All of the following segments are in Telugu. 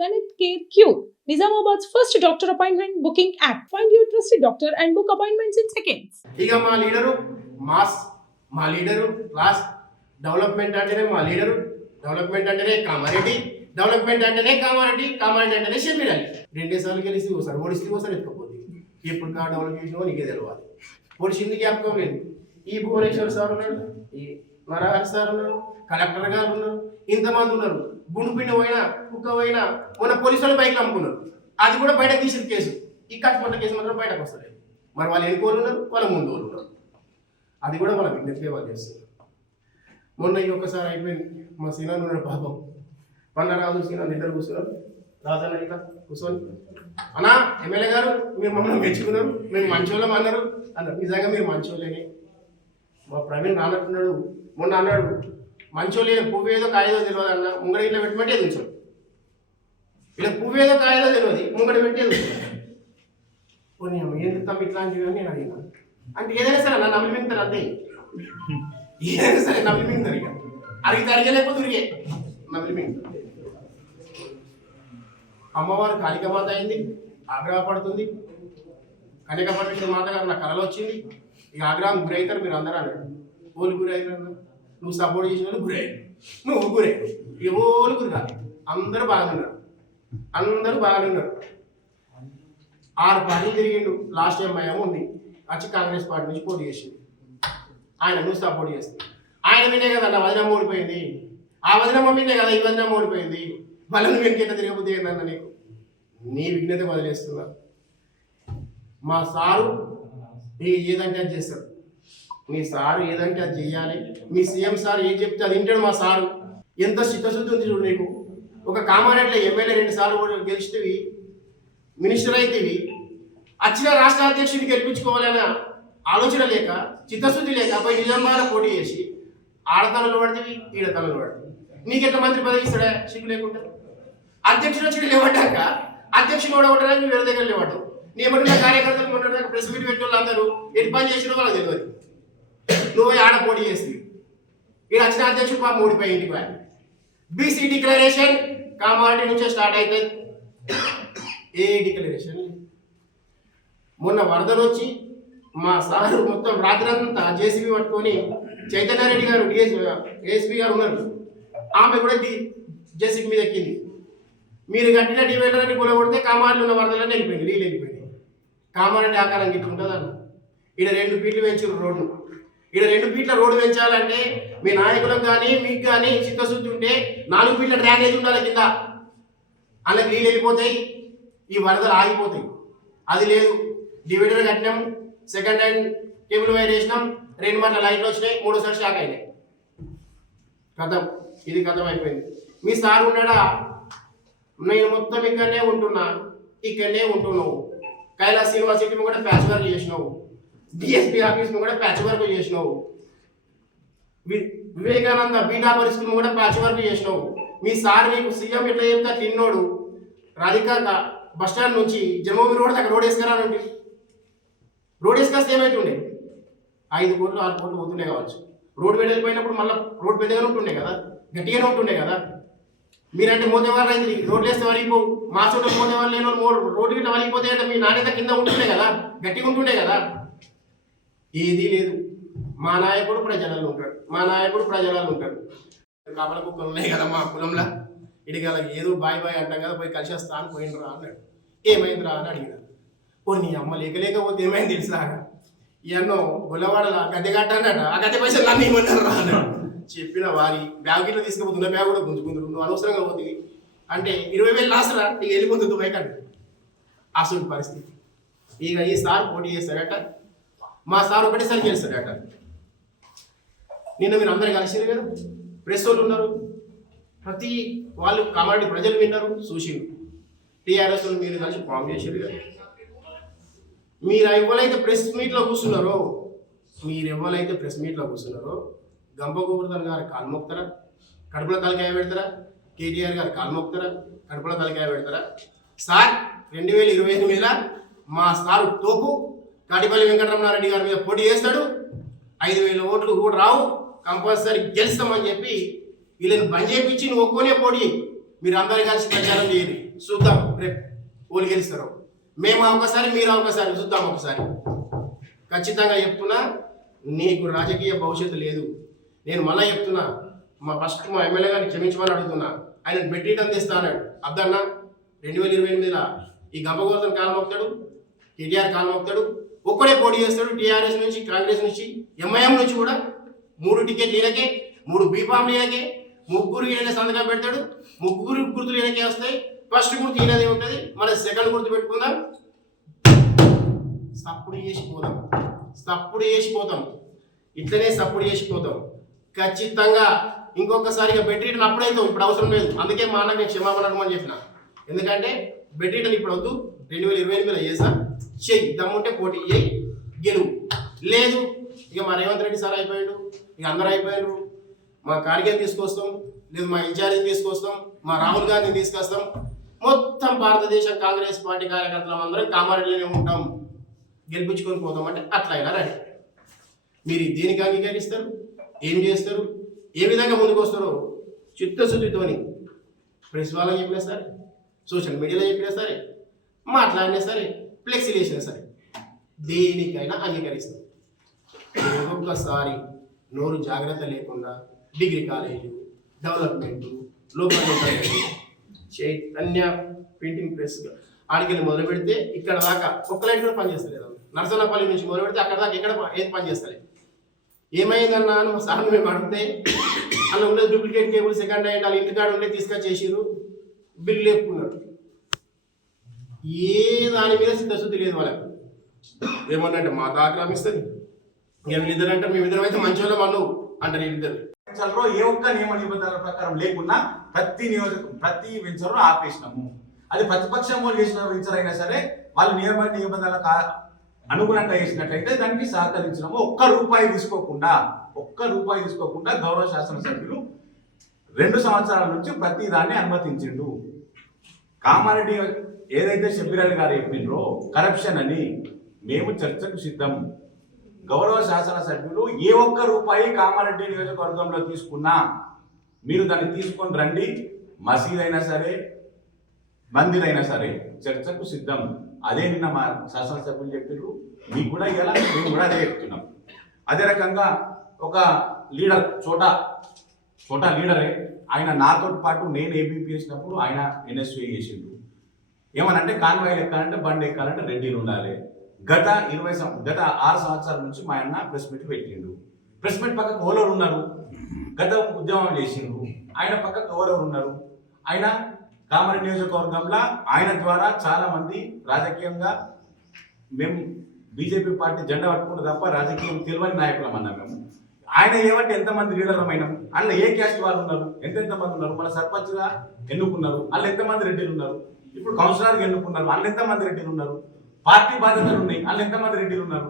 Connect Care Cure, Nizamabad's first doctor appointment booking app. Find your trusted doctor and book appointments in seconds. ఇక మా లీడరు మాస్, మా లీడరు క్లాస్, డెవలప్మెంట్ అంటేనే మా లీడరు, డెవలప్మెంట్ అంటేనే కామారెడ్డి, డెవలప్మెంట్ అంటేనే కామారెడ్డి, కామారెడ్డి అంటేనే షబీర్ అలీ. 2 సార్లు గెలిచి ఒకసారి ఓడిస్తే ఒకసారి ఎత్తుకపోతుంది. ఇప్పుడు కా డెవలప్ చేసినో నీకే తెలియాలి. ఓడిసింది జ్ఞాపకం లేదు. ఈ భువనేశ్వర్ సార్ ఉన్నాడు, ఈ నరహరి సార్ ఉన్నారు, కలెక్టర్ గారు ఉన్నారు, ఇంతమంది ఉన్నారు. గుండు పిండి పోయినా కుక్క పోయినా మొన్న పోలీసులు బైక్లు అమ్ముకున్నారు. అది కూడా బయటకు తీసిన కేసు. ఈ కట్టుకుంట కేసు మాత్రం బయటకు వస్తలేదు. మరి వాళ్ళు ఎన్నికోళ్ళు ఉన్నారు, వాళ్ళ ముందు వాళ్ళు ఉన్నారు. అది కూడా వాళ్ళ విజ్ఞప్తిగా వాళ్ళు చేస్తున్నారు. మొన్న ఈ ఒక్కసారి అయిపోయింది. మా సీనాన్ని ఉన్నాడు పాపం, పన్నరాజు సీనాన్ని ఇద్దరు కూర్చున్నారు. రాజన్న ఇట్లా కూర్చొని, అన్నా ఎమ్మెల్యే గారు మీరు మమ్మల్ని మెచ్చుకున్నారు, మేము మంచోళ్ళం అన్నారు. నిజంగా మీరు మంచోళ్ళని మా ప్రవీణ్ రానట్టున్నాడు. మొన్న అన్నాడు, మంచోళ్ళే పువ్వు ఏదో కాయదో తెలియదు అన్న, ముంగడ ఇట్లా పెట్టమంటే ఉంచాడు. ఇలా పువ్వు ఏదో కాయదో తెలియదు, ముంగడ పెట్టేది ఉంచాడు. పోనీ ఎందుకు తమ్మి ఇట్లాంటివి అని నేను అడిగినా. అంటే ఏదైనా సరే అన్న నమ్మి మింగుతారు, అంతే. ఏదైనా సరే నమ్మి మింగుతారు. ఇక అడిగితే అడిగలేకపోతే ఉరిగే నమ్మి మింగుతారు. అమ్మవారు కాళికామాత అయింది, ఆగ్రహపడుతుంది. కన్యకాపరమేశ్వర మాత గారు నా కళలో వచ్చింది. ఇక ఆగ్రహం గురవుతారు మీరు అందరూ అన్నాడు. ఓలు గురవుతారు, నువ్వు సపోర్ట్ చేసిన వాళ్ళు గురయ్యారు, నువ్వు గురయ్యావు. ఇక ఓలు గురి కాదు, అందరూ బాగున్నారు, అందరూ బాగానే ఉన్నారు. 6 పార్టీలు తిరిగిండు. లాస్ట్ టైం భయం ఉంది, వచ్చి కాంగ్రెస్ పార్టీ నుంచి పోటీ చేసింది. ఆయన నువ్వు సపోర్ట్ చేస్తుంది. ఆయన వినే కదా నా వదిన ఓడిపోయింది, ఆ వదిన మమ్మీనే కదా ఈ వదిన ఓడిపోయింది. మళ్ళీ నువ్వు వెనకెంత తిరగబోతే ఏందన్న నీకు? నీ విఘ్నత వదిలేస్తున్నా. మా సారు ఏదంటే అది చేస్తాడు. మీ సారు ఏదంటే అది చెయ్యాలి. మీ సీఎం సార్ ఏం చెప్తే అది వింటాడు. మా సారు ఎంత చిత్తశుద్ధి ఉంది చూడు నీకు. ఒక కామారెడ్డిలో ఎమ్మెల్యే 2 సార్లు గెలిచినవి, మినిస్టర్ అయితేవి, వచ్చిన రాష్ట్ర అధ్యక్షుడిని గెలిపించుకోవాలన్న ఆలోచన లేక, చిత్తశుద్ధి లేక పోయి నిజంగా పోటీ చేసి ఆడతనలు పడితే ఈడతనలు పడితే నీకెంత మంత్రి పదవి ఇస్తాడా సిగ్గు లేకుండా? అధ్యక్షుడు వచ్చి లేవడ్డాక అధ్యక్షుడు ఓడగొట్టడానికి వేరే దగ్గర లేవడ్డావు. నేమంటున్న కార్యకర్తలు మొన్న ప్రెస్ మీట్ పెట్టే వాళ్ళు అందరూ ఎటు పని చేసిన వాళ్ళకి తెలియదు. నువ్వు ఆడ పోటీ చేస్తుంది. ఇక్కడ వచ్చిన అధ్యక్షుడు పాపం ఓడిపోయి ఇంటికి పోయి. బీసీ డిక్లరేషన్ కామారెడ్డి నుంచే స్టార్ట్ అవుతుంది. ఏ డిక్లరేషన్? మొన్న వరదలు వచ్చి మా సారు మొత్తం రాత్రంతా జేసీబీ పట్టుకొని, చైతన్యారెడ్డి గారు ఏఎస్పీ గారు ఉన్నారు, ఆమె కూడా జేసీబీ మీద ఎక్కింది. మీరు కట్టిన డివైడర్ని కూలగొడితే కామారెడ్డి ఉన్న వరదలన్నీ వెళ్ళిపోయింది, నీళ్ళు వెళ్ళిపోయింది. కామారెడ్డి ఆకారం గిట్టు ఉంటుంది అన్న. ఇక్కడ 2 ఫీట్లు పెంచారు రోడ్డు. ఇక్కడ 2 ఫీట్ల రోడ్డు పెంచాలంటే మీ నాయకులకు కానీ మీకు కానీ చిత్తశుద్ధి ఉంటే 4 ఫీట్ల డ్రైనేజ్ ఉండాలి కింద. అందులోకి నీళ్ళు వెళ్ళిపోతాయి, ఈ వరదలు ఆగిపోతాయి. అది లేదు. డివైడర్ కట్టినాం, సెకండ్ హ్యాండ్ కేబుల్ వైర్ వేసినాం, 2 మట్ల లైట్లు వచ్చినాయి, 3సారి షాక్ అయినాయి. కథం, ఇది కథం అయిపోయింది. మీ సార్ ఉన్నాడా? నేను మొత్తం ఇక్కడనే ఉంటున్నా, ఇక్కడనే ఉంటున్నావు. కైలాస్ యూనివర్సిటీ కూడా ప్యాచ్ వర్క్ చేసినావు, డిఎస్పీ ఆఫీస్ కూడా ప్యాచ్ వర్క్ చేసినావు, వివేకానంద బీటా పరిస్థితులు కూడా ప్యాచ్ వర్క్ చేసినావు. మీ సార్ నీకు సీఎం ఎట్లా చెప్తా తిన్నోడు. రాధిక బస్ స్టాండ్ నుంచి జన్మభూమి రోడ్ దగ్గర రోడ్ వేసుకురానండి. రోడ్ వేసుకొస్తే ఏమైతుండే? 5 కోట్లు 6 కోట్లు పోతుండే కావచ్చు. రోడ్ వెళ్ళిపోయినప్పుడు మళ్ళీ రోడ్ పెద్దగానే ఉంటుండే కదా, గట్టిగానే ఉంటుండే కదా. మీరంటే మోదేవాళ్ళు అయింది, రోడ్లు వేస్తే వలిగిపోవు. మా చోట మోదేవాళ్ళు లేని రోడ్డు గిట్ల వలిగిపోతే అంటే మీ నాణ్యత కింద ఉంటుండే కదా, గట్టిగా ఉంటుండే కదా. ఏదీ లేదు. మా నాయకుడు ప్రజలలో ఉంటాడు, మా నాయకుడు ప్రజలలో ఉంటాడు. కాపల కుక్కలు ఉన్నాయి కదా మా కులంలో, ఇడికి అలా ఏదో బాయ్ బాయ్ అంటాం కదా, పోయి కలిసి వస్తా అని పోయినరా అన్నాడు. ఏమైందిరా అని అడిగినాడు. నీ అమ్మ లేకపోతే ఏమైంది తెలుసులాగా, ఎన్నో గొల్లవాడలా గద్దె కట్టానట, ఆ గద్దె పైసలు అన్నీ ఇవ్వన్నారు రా అన్నాడు. చెప్పిన వారి బ్యాగ్ గిట్లా తీసుకుపోతున్న బ్యాగ్ కూడా గుంజుకుందరు, నువ్వు అనవసరంగా పోతుంది అంటే 20,000 లాసరా నీకు వెళ్ళిపోతుంది బైక్ అంటే. అసలు పరిస్థితి. ఇక ఈ సార్ పోటీ చేస్తాడట, మా సార్ ఒకటేసారి గెలుస్తాడట. నిన్న మీరు అందరూ కలిసిరు కదా, ప్రెస్ వాళ్ళు ఉన్నారు, ప్రతి వాళ్ళు కామారెడ్డి ప్రజలు విన్నారు, చూసిరు. టీఆర్ఎస్ మీరు కలిసి ఫామ్ చేసారు కదా. మీరు ఎవరైతే ప్రెస్ మీట్లో కూర్చున్నారో గంప గోవర్ధన్ గారు కాలు మోపుతారా, కడుపులో తలకాయ పెడతారా? కేటీఆర్ గారు కాలు మోపుతారా, కడుపులో తలకాయ పెడతారా? సార్ 2028 మా సారు తోపు కాటిపల్లి వెంకటరమణారెడ్డి గారి మీద పోటీ చేస్తాడు. 5,000 ఓట్లు కూడా రావు, కంపల్సరీ గెలుస్తామని చెప్పి వీళ్ళని బంద్ చేయించి నువ్వు ఒక్కోనే పోటీ మీరు అందరు కలిసి ప్రచారం చేయండి, చూద్దాం రేపు ఓళ్ళు గెలుస్తారు. మేము ఒకసారి మీరు ఒకసారి చూద్దాం. ఒకసారి ఖచ్చితంగా చెప్తున్నా, నీకు రాజకీయ భవిష్యత్తు లేదు. నేను మళ్ళీ చెప్తున్నా, మా ఎమ్మెల్యే గారిని క్షమించమని అడుగుతున్నా. ఆయన బెట్టిటం తీస్తా అన్నాడు. అద్దన్న 2028లో ఈ గంపగోతం కాలు మోపుతాడు, కేటీఆర్ కాలు మోపుతాడు, ఒక్కడే పోటీ చేస్తాడు. టీఆర్ఎస్ నుంచి, కాంగ్రెస్ నుంచి, ఎంఐఎం నుంచి కూడా 3 టికెట్లు ఈయనకే, 3 బీఫామ్లు ఈయనకే, 3 ఈయన సంతకం పెడతాడు. 3 గుర్తులు ఈయనకే వస్తాయి. ఫస్ట్ గుర్తు ఈయనదే ఉంటుంది. మన సెకండ్ గుర్తు పెట్టుకుందాం, సప్పుడు చేసిపోతాం. ఇట్లనే సప్పుడు చేసిపోతాం. ఖచ్చితంగా ఇంకొకసారిగా బెట్రీటన్ అప్పుడైతే ఇప్పుడు అవసరం లేదు. అందుకే మా అన్నకి నేను క్షమాపణ అడగమని చెప్పిన. ఎందుకంటే బెట్రీటన్ ఇప్పుడు వద్దు, 2028లో చేసా, చెయ్యి, దమ్ముంటే పోటీ చేయి, గెలువు. లేదు ఇక మా రేవంత్ రెడ్డి సార్ అయిపోయాడు, ఇక అందరూ అయిపోయారు. మా కార్గేని తీసుకొస్తాం, లేదు మా ఇన్ఛార్జిని తీసుకొస్తాం, మా రాహుల్ గాంధీని తీసుకొస్తాం. మొత్తం భారతదేశ కాంగ్రెస్ పార్టీ కార్యకర్తలు అందరం కామారెడ్డిలోనే ఉంటాం, గెలిపించుకొని పోతాం. అంటే అట్లా అయినా రెడీ. మీరు దేనికి అంగీకరిస్తారు, ఏం చేస్తారు, ఏ విధంగా ముందుకు వస్తారో చిత్తశుద్ధితోని ప్రెస్ వాళ్ళకి చెప్పినా సరే, సోషల్ మీడియాలో చెప్పినా సరే, మాట్లాడినా సరే, ఫ్లెక్సీలు వేసినా సరే, దేనికైనా అంగీకరిస్తాం. ఒక్కొక్కసారి నోరు జాగ్రత్త లేకుండా degree college, development, local Chaitanya printing press ఆడికెళ్ళి మొదలు పెడితే ఇక్కడ దాకా ఒక్క లైట్ కూడా పనిచేస్తలేదు. నర్సన్నపల్లి నుంచి మొదలు పెడితే అక్కడ దాకా ఎక్కడ ఏది పనిచేస్తలేదు. ఏమైందన్నా అని సార్ మేము అడిగితే అలా ఉండేది డూప్లికేట్ కేబుల్, సెకండ్ హ్యాండ్, వాళ్ళ ఇంటికాడ ఉండే తీసుకొచ్చేసారు, బిల్లు లేపుకున్నారు. ఏ దాని మీద చిత్తశుద్ధి లేదు వాళ్ళకు. ఏమన్నంటే మా ఆక్రమిస్తుంది, వీళ్ళిద్దరు అంటే మేమిద్దరం అయితే మంచి వాళ్ళం అన్నావు అంటారు వీళ్ళిద్దరు. ఏ ఒక్క నియమ నిబంధనల ప్రకారం లేకున్నా ప్రతి వెంచర్ను ఆపేసినాము. అది ప్రతిపక్షం వాళ్ళు చేసిన వెంచర్ అయినా సరే వాళ్ళు నియమ నిబంధనలకు అనుగుణంగా చేసినట్లయితే దానికి సహకరించినాము. ఒక్క రూపాయి తీసుకోకుండా గౌరవ శాసనసభ్యులు 2 సంవత్సరాల నుంచి ప్రతి దాన్ని అనుమతించిండు. కామారెడ్డి ఏదైతే షబ్బీర్ గారు చెప్పిండ్రో కరప్షన్ అని, మేము చర్చకు సిద్ధం. గౌరవ శాసనసభ్యులు ఏ ఒక్క రూపాయి కామారెడ్డి నియోజకవర్గంలో తీసుకున్నా మీరు దాన్ని తీసుకొని రండి, మసీద్ అయినా సరే, మందిర్ అయినా సరే, చర్చకు సిద్ధం. అదే నిన్న మా శాసనసభ్యులు చెప్పారు, మీకు కూడా ఇలా మేము కూడా అదే చెప్తున్నాం. అదే రకంగా ఒక లీడర్ చోటా లీడరే, ఆయన నాతో పాటు నేను ఏబీపీ చేసినప్పుడు ఆయన ఎన్ఎస్వీ చేసిండు. ఏమనంటే కాన్వాయిలు ఎక్కాలంటే బండి ఎక్కాలంటే రెడ్డిలు ఉండాలి. గత 6 సంవత్సరాల నుంచి మా ఆయన ప్రెస్ మీట్ పెట్టిండు. ప్రెస్ మీట్ పక్కకు ఎవరెవరు ఉన్నారు, గత ఉద్యమం చేసిండ్రు, ఆయన పక్కకు ఎవరెవరు ఉన్నారు. ఆయన కామారెడ్డి నియోజకవర్గంలో ఆయన ద్వారా చాలా మంది రాజకీయంగా మేము బీజేపీ పార్టీ జెండా పట్టుకుంటే తప్ప రాజకీయం తెలియని నాయకులం అన్నాం మేము. ఆయన ఏమంటే ఎంతమంది లీడర్లమైనాం, అందులో ఏ క్యాస్ట్ వాళ్ళు ఉన్నారు, ఎంతెంతమంది ఉన్నారు, మన సర్పంచ్గా ఎన్నుకున్నారు, అందులో ఎంతమంది రెడ్డిలు ఉన్నారు, ఇప్పుడు కౌన్సిలర్గా ఎన్నుకున్నారు, అందులో ఎంతమంది రెడ్డిలు ఉన్నారు, పార్టీ బాధ్యతలు ఉన్నాయి, అందులో ఎంతమంది రెడ్డిలు ఉన్నారు.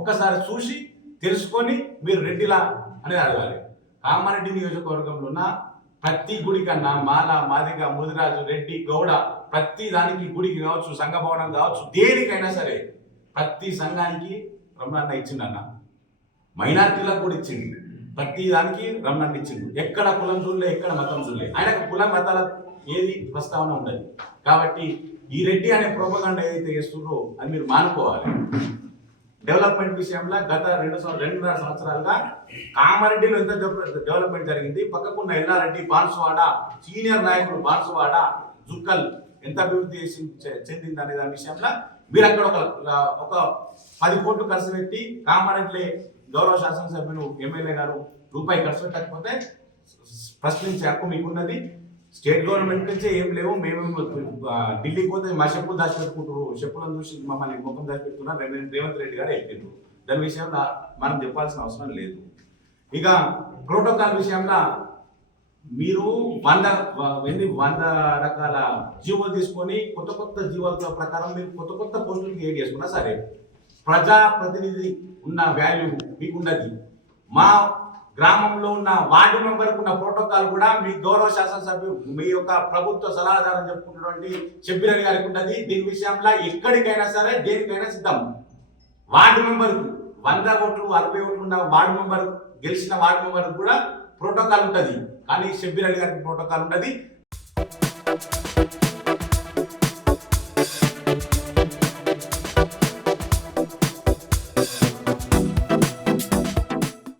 ఒక్కసారి చూసి తెలుసుకొని మీరు రెడ్డిలా అనేది అడగాలి. కామారెడ్డి నియోజకవర్గంలో ఉన్న ప్రతి గుడి కన్నా మాల, మాదిగ, ముదిరాజు, రెడ్డి, గౌడ, ప్రతి దానికి గుడికి కావచ్చు, సంఘ భవనం కావచ్చు, దేనికైనా సరే ప్రతి సంఘానికి రమణన్న ఇచ్చిండన్న. మైనార్టీలకు కూడా ఇచ్చింది, ప్రతి దానికి రమణన్న ఇచ్చిండు. ఎక్కడ కులం చూడలే, ఎక్కడ మతం చూడలే. ఆయనకు కుల మతాల ఏది ప్రస్తావన ఉండదు. కాబట్టి ఈ రెడ్డి అనే ప్రోపగండా ఏదైతే చేస్తుండ్రో అది మీరు మానుకోవాలి. డెవలప్మెంట్ విషయంలో గత 2.5 సంవత్సరాలుగా కామారెడ్డిలో ఎంత డెవలప్మెంట్ జరిగింది, పక్కకున్న ఎల్లారెడ్డి, బాన్సువాడ, సీనియర్ నాయకుడు బాన్సువాడ, జుక్కల్ ఎంత అభివృద్ధి చెందింది అనే దాని విషయంలో మీరు అక్కడ ఒక 10 కోట్లు ఖర్చు పెట్టి కామారెడ్డి గౌరవ శాసనసభ్యులు ఎమ్మెల్యే గారు రూపాయి ఖర్చు పెట్టకపోతే ప్రశ్నించే హక్కు మీకున్నది. స్టేట్ గవర్నమెంట్ నుంచే ఏం లేవు, మేము ఢిల్లీకి పోతే మా చెప్పులు దాచిపెట్టుకుంటారు, చెప్పులను చూసి మమ్మల్ని ముఖం దాచిపెట్టుకున్నారు రేవంత్ రెడ్డి గారు చెప్పిండ్రు. దాని విషయంలో మనం చెప్పాల్సిన అవసరం లేదు. ఇక ప్రోటోకాల్ విషయంలో మీరు 100 రకాల జీవోలు తీసుకొని కొత్త జీవోల ప్రకారం మీరు కొత్త పోస్టులు క్రియేట్ చేసుకున్నా సరే ప్రజాప్రతినిధి ఉన్న వాల్యూ మీకున్నది. మా గ్రామంలో ఉన్న వార్డు మెంబర్కు ఉన్న ప్రోటోకాల్ కూడా మీ గౌరవ శాసనసభ్యులు మీ యొక్క ప్రభుత్వ సలహాదారం చెప్పుకున్నటువంటి షబ్బీర్ గారికి ఉన్నది. దీని విషయంలో ఎక్కడికైనా సరే దేనికైనా సిద్ధం. వార్డు మెంబర్కు 100 ఓట్లు 60 ఓట్లు ఉన్న వార్డు మెంబర్ గెలిచిన వార్డు మెంబర్ కూడా ప్రోటోకాల్ ఉంటుంది, కానీ షబ్బీర్ గారికి ప్రోటోకాల్ ఉంటుంది.